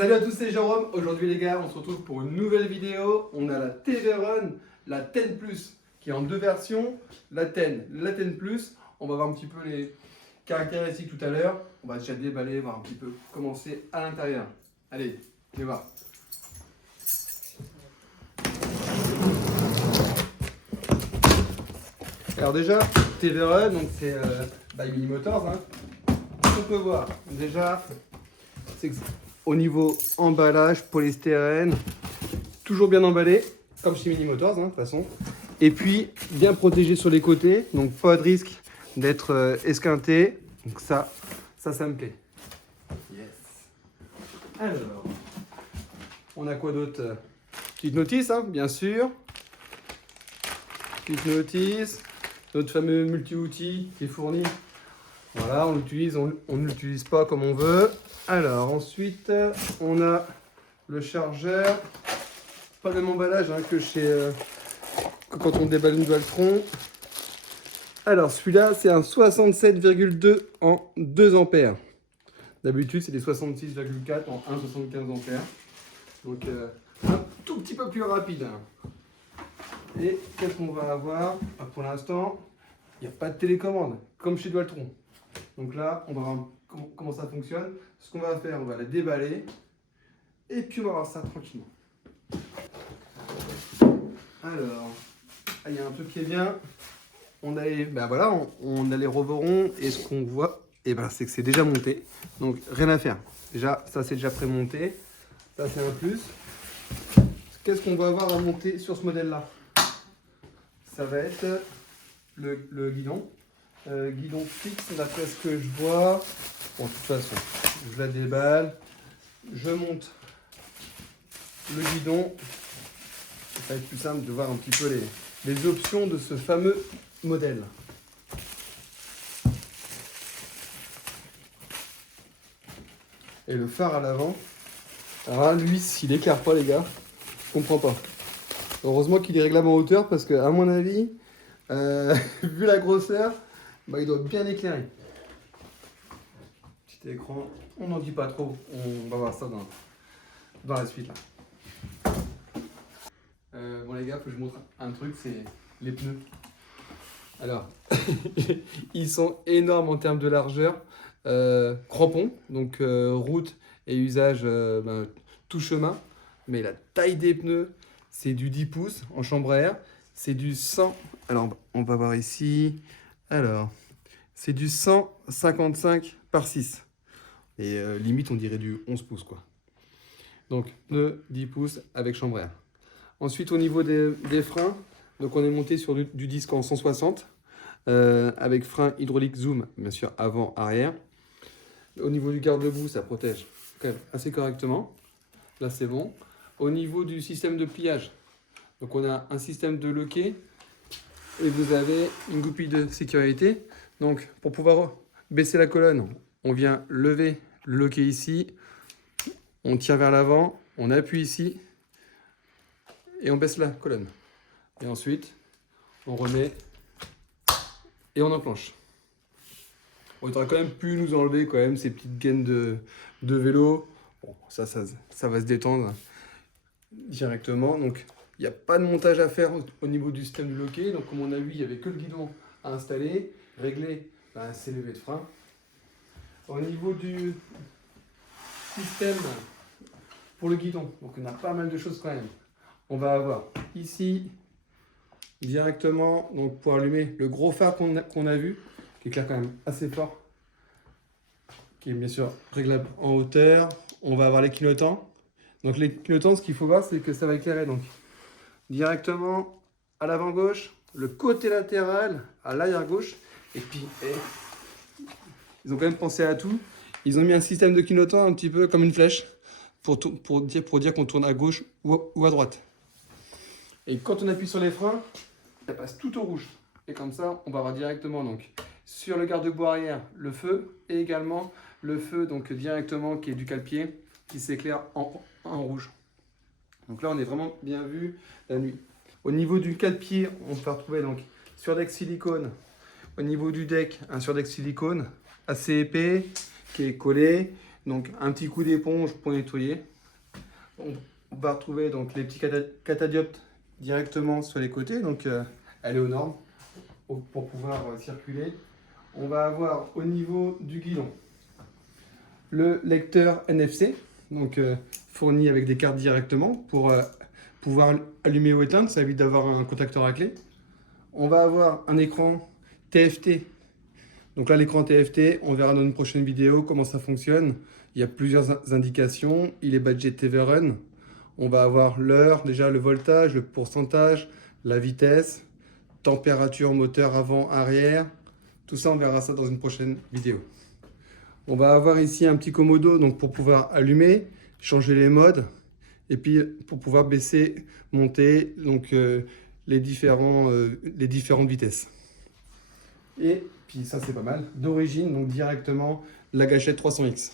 Salut à tous, c'est Jérôme. Aujourd'hui les gars, on se retrouve pour une nouvelle vidéo. On a la TV Run, la 10 Plus qui est en deux versions, la 10, la 10 Plus. On va voir un petit peu les caractéristiques tout à l'heure. On va déjà déballer, voir un petit peu comment c'est à l'intérieur. Allez, on y va. Alors déjà, TV Run, donc c'est by Mini Motors. On peut voir déjà, c'est que au niveau emballage, polystyrène, toujours bien emballé, comme chez Mini Motors, de toute façon. Et puis, bien protégé sur les côtés, donc pas de risque d'être esquinté. Donc ça me plaît. Yes. Alors, on a quoi d'autre? Petite notice, bien sûr. Petite notice. Notre fameux multi-outil qui est fourni. Voilà, on l'utilise, on ne l'utilise pas comme on veut. Alors ensuite, on a le chargeur. Pas le même emballage que quand on déballe une Valtron. Alors celui-là, c'est un 67,2 en 2 ampères. D'habitude, c'est des 66,4 en 1,75 ampères. Donc un tout petit peu plus rapide. Et qu'est-ce qu'on va avoir? Pour l'instant, il n'y a pas de télécommande, comme chez Valtron. Donc là, on va voir comment ça fonctionne. Ce qu'on va faire, on va la déballer. Et puis on va voir ça tranquillement. Alors, il y a un truc qui est bien. On a les, on a les reverrons. Et ce qu'on voit, c'est que c'est déjà monté. Donc rien à faire. Déjà, ça c'est déjà pré-monté. Ça c'est un plus. Qu'est-ce qu'on va avoir à monter sur ce modèle-là? Ça va être le guidon. Guidon fixe, d'après ce que je vois. Bon, de toute façon, je la déballe, je monte le guidon. Ça va être plus simple de voir un petit peu les options de ce fameux modèle. Et le phare à l'avant, alors là, lui, s'il éclaire pas, les gars, je comprends pas. Heureusement qu'il est réglable en hauteur parce que, à mon avis, vu la grosseur, il doit bien éclairer. Petit écran, on n'en dit pas trop, on va voir ça dans la suite là. Bon les gars, faut que je vous montre un truc, c'est les pneus. Alors, ils sont énormes en termes de largeur, crampons, donc route et usage tout chemin. Mais la taille des pneus, c'est du 10 pouces en chambre à air, c'est du 100. Alors on va voir ici. Alors, c'est du 155 par 6. Et limite, on dirait du 11 pouces, quoi. Donc, pneu 10 pouces avec chambre à air. Ensuite, au niveau des freins, donc on est monté sur du disque en 160, avec frein hydraulique zoom, bien sûr, avant, arrière. Au niveau du garde-boue, ça protège quand même assez correctement. Là, c'est bon. Au niveau du système de pliage, donc on a un système de loquet et vous avez une goupille de sécurité. Donc, pour pouvoir baisser la colonne, on vient lever le loquet ici, on tire vers l'avant, on appuie ici et on baisse la colonne. Et ensuite, on remet et on enclenche. On aurait quand même pu nous enlever quand même ces petites gaines de vélo. Bon, ça va se détendre directement. Donc, il n'y a pas de montage à faire au niveau du système de loquet. Donc, comme on a vu, il n'y avait que le guidon à installer, régler ses levées de frein. Au niveau du système pour le guidon, donc on a pas mal de choses quand même. On va avoir ici directement donc pour allumer le gros phare qu'on a vu, qui éclaire quand même assez fort, qui est bien sûr réglable en hauteur. On va avoir les clignotants. Donc les clignotants, ce qu'il faut voir, c'est que ça va éclairer donc directement à l'avant gauche, le côté latéral, à l'arrière gauche. Et puis, ils ont quand même pensé à tout. Ils ont mis un système de clignotants un petit peu comme une flèche pour dire qu'on tourne à gauche ou à droite. Et quand on appuie sur les freins, ça passe tout au rouge. Et comme ça, on va avoir directement donc sur le garde-boue arrière le feu et également le feu donc directement qui est du cale-pied qui s'éclaire en rouge. Donc là, on est vraiment bien vu la nuit. Au niveau du cale-pied, on peut retrouver donc surdeck silicone. Au niveau du deck, un surdeck silicone assez épais qui est collé. Donc un petit coup d'éponge pour nettoyer. On va retrouver donc les petits catadioptres directement sur les côtés, donc elle est aux normes pour pouvoir circuler. On va avoir au niveau du guidon le lecteur NFC, donc fourni avec des cartes directement pour pouvoir allumer ou éteindre, ça évite d'avoir un contacteur à clé. On va avoir un écran TFT. Donc là, l'écran TFT, on verra dans une prochaine vidéo comment ça fonctionne. Il y a plusieurs indications. Il est badgé TV Run. On va avoir l'heure, déjà le voltage, le pourcentage, la vitesse, température moteur avant, arrière. Tout ça, on verra ça dans une prochaine vidéo. On va avoir ici un petit commodo donc pour pouvoir allumer, changer les modes et puis pour pouvoir baisser, monter donc, les différentes vitesses. Et puis ça c'est pas mal, d'origine donc directement la gâchette 300X.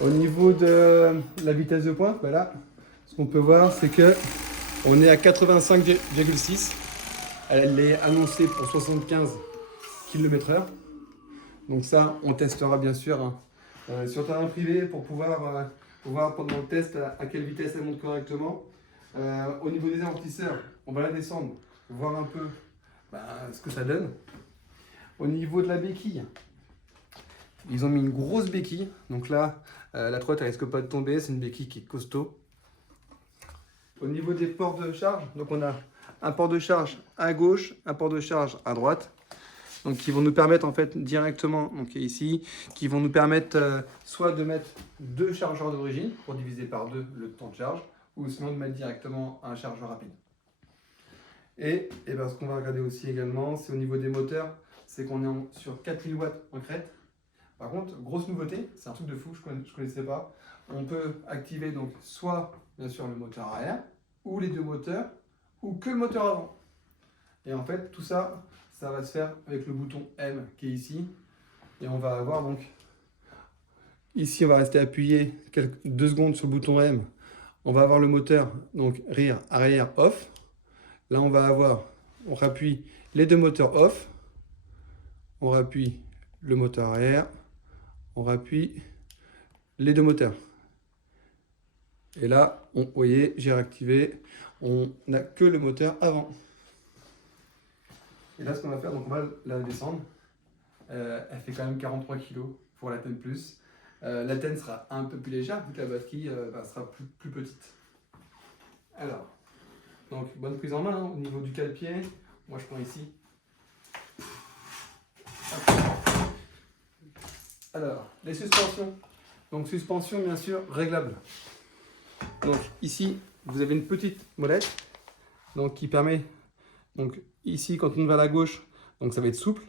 Au niveau de la vitesse de pointe, bah là, ce qu'on peut voir c'est que on est à 85,6. Elle est annoncée pour 75 km/h. Donc ça, on testera bien sûr sur terrain privé pour pouvoir voir pendant le test à quelle vitesse elle monte correctement. Au niveau des amortisseurs, on va la descendre, voir un peu ce que ça donne. Au niveau de la béquille, ils ont mis une grosse béquille. Donc là, la trotte, elle risque pas de tomber. C'est une béquille qui est costaud. Au niveau des ports de charge, donc on a un port de charge à gauche, un port de charge à droite. Donc qui vont nous permettre en fait directement, donc ici, qui vont nous permettre soit de mettre 2 chargeurs d'origine pour diviser par 2 le temps de charge, ou sinon de mettre directement un chargeur rapide. Et ce qu'on va regarder aussi également, c'est au niveau des moteurs, c'est qu'on est sur 4000 watts en crête. Par contre, grosse nouveauté, c'est un truc de fou, je ne connaissais pas. On peut activer donc soit bien sûr le moteur arrière, ou les 2 moteurs, ou que le moteur avant. Et en fait, tout ça, ça va se faire avec le bouton M qui est ici. Et on va avoir donc, ici on va rester appuyé 2 secondes sur le bouton M. On va avoir le moteur, donc rear, arrière, off. Là on rappuie les 2 moteurs off. On rappuie le moteur arrière. On rappuie les 2 moteurs. Et là, vous voyez, j'ai réactivé. On n'a que le moteur avant. Et là, ce qu'on va faire, donc on va la descendre. Elle fait quand même 43 kg pour la TEN+. La TEN sera un peu plus légère, vu que la batterie sera plus petite. Alors, donc bonne prise en main au niveau du cale-pied. Moi, je prends ici. Alors, les suspensions. Donc, suspension, bien sûr, réglable. Donc, ici, vous avez une petite molette donc, qui permet... Donc ici, quand on va à la gauche, donc ça va être souple.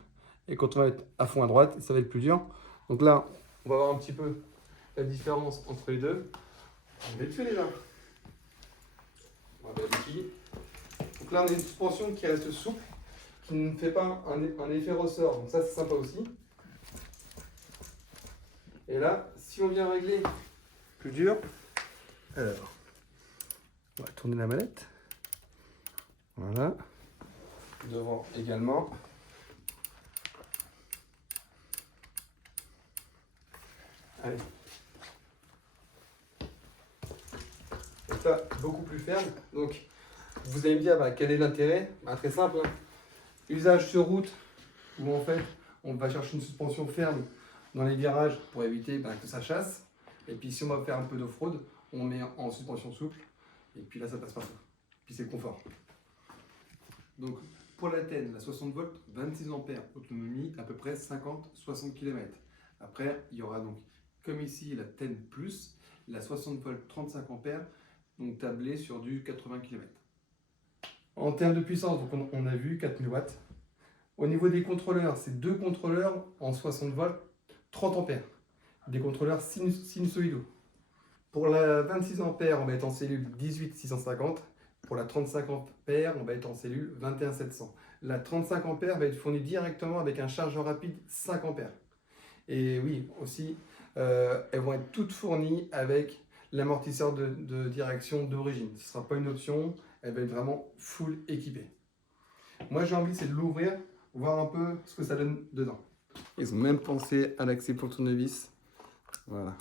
Et quand on va être à fond à droite, ça va être plus dur. Donc là, on va voir un petit peu la différence entre les deux. On va dessus déjà. On va ici. Donc là, on a une suspension qui reste souple, qui ne fait pas un effet ressort. Donc ça, c'est sympa aussi. Et là, si on vient régler plus dur, alors, on va tourner la manette. Voilà. Devant également. Allez. Donc là, beaucoup plus ferme. Donc, vous allez me dire quel est l'intérêt. Très simple. Hein. Usage sur route, où en fait, on va chercher une suspension ferme dans les virages pour éviter que ça chasse. Et puis, si on va faire un peu d'off-road, on met en suspension souple. Et puis là, ça passe partout. Puis c'est le confort. Donc, pour la TEN, la 60 volts, 26 ampères, autonomie à peu près 50-60 km. Après, il y aura donc, comme ici, la TEN+, la 60 volts, 35 ampères, donc tablée sur du 80 km. En termes de puissance, donc on a vu 4000 watts. Au niveau des contrôleurs, c'est 2 contrôleurs en 60 volts, 30 ampères. Des contrôleurs sinusoïdaux. Pour la 26 ampères, on va être en cellule 18650. Pour la 35 ampères, on va être en cellule 21700. La 35 ampères va être fournie directement avec un chargeur rapide 5 ampères. Et oui, aussi, elles vont être toutes fournies avec l'amortisseur de direction d'origine. Ce ne sera pas une option, elle va être vraiment full équipée. Moi, j'ai envie, c'est de l'ouvrir, voir un peu ce que ça donne dedans. Ils ont même pensé à l'accès pour le tournevis. Voilà.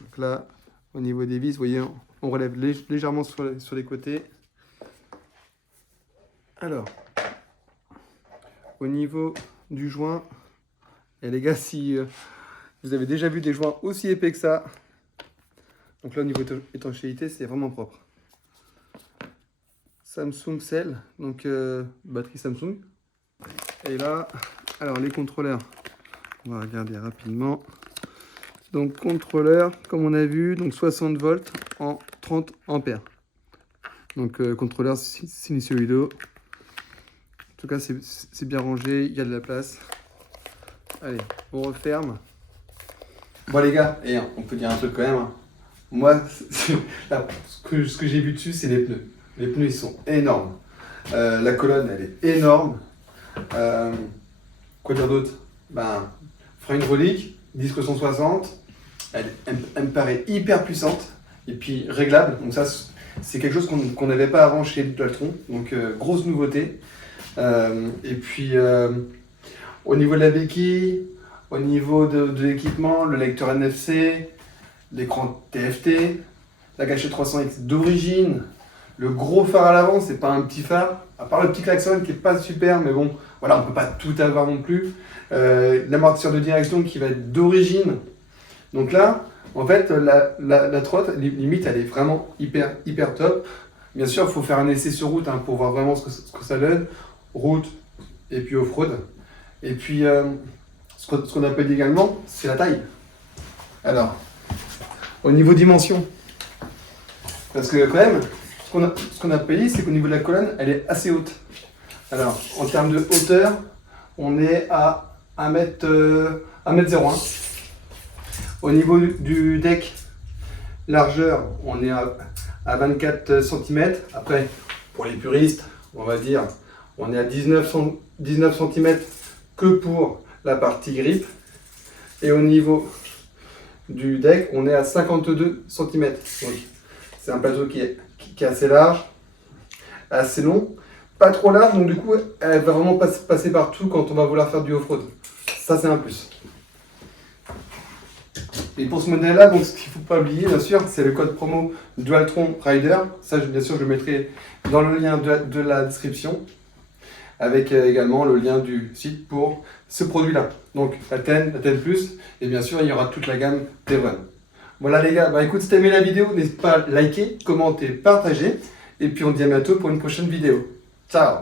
Donc là, au niveau des vis, vous voyez, on relève légèrement sur les côtés. Alors, au niveau du joint, et les gars, si vous avez déjà vu des joints aussi épais que ça, donc là, au niveau étanchéité, c'est vraiment propre. Samsung Cell, donc batterie Samsung. Et là, alors les contrôleurs, on va regarder rapidement. Donc contrôleur, comme on a vu, donc 60 volts en 30 ampères. Donc contrôleur sinusoïdaux. En tout cas, c'est bien rangé, il y a de la place. Allez, on referme. Bon les gars, et on peut dire un truc quand même. Hein. Moi, là, ce que j'ai vu dessus, c'est les pneus. Les pneus, ils sont énormes. La colonne, elle est énorme. Quoi dire d'autre? Ben, frein hydraulique, disque 160. Elle me paraît hyper puissante et puis réglable. Donc ça, c'est quelque chose qu'on n'avait pas avant chez Dualtron. Donc grosse nouveauté. Et puis au niveau de la béquille, au niveau de l'équipement, le lecteur NFC, l'écran TFT, la gâchette 300X d'origine, le gros phare à l'avant, c'est pas un petit phare, à part le petit klaxon qui est pas super, mais bon, voilà, on peut pas tout avoir non plus. L'amortisseur de direction qui va être d'origine. Donc là, en fait, la trotte, limite, elle est vraiment hyper top. Bien sûr, il faut faire un essai sur route hein, pour voir vraiment ce que ça donne. Route et puis off-road. Et puis, ce qu'on appelle également, c'est la taille. Alors, au niveau dimension, parce que quand même, ce qu'on a payé, c'est qu'au niveau de la colonne, elle est assez haute. Alors, en termes de hauteur, on est à 1m01. Au niveau du deck, largeur, on est à 24 cm. Après, pour les puristes, on va dire, on est à 19 cm que pour la partie grip. Et au niveau du deck, on est à 52 cm. Donc, c'est un plateau qui est assez large, assez long, pas trop large, donc du coup, elle va vraiment passer partout quand on va vouloir faire du off-road. Ça, c'est un plus. Et pour ce modèle-là, donc ce qu'il ne faut pas oublier, bien sûr, c'est le code promo Dualtron Rider. Ça, bien sûr, je le mettrai dans le lien de la description, avec également le lien du site pour ce produit-là. Donc, la TEN Plus, et bien sûr, il y aura toute la gamme T-Run. Voilà les gars, bah écoute, si tu as aimé la vidéo, n'hésite pas à liker, commenter, partager, et puis on se dit à bientôt pour une prochaine vidéo. Ciao!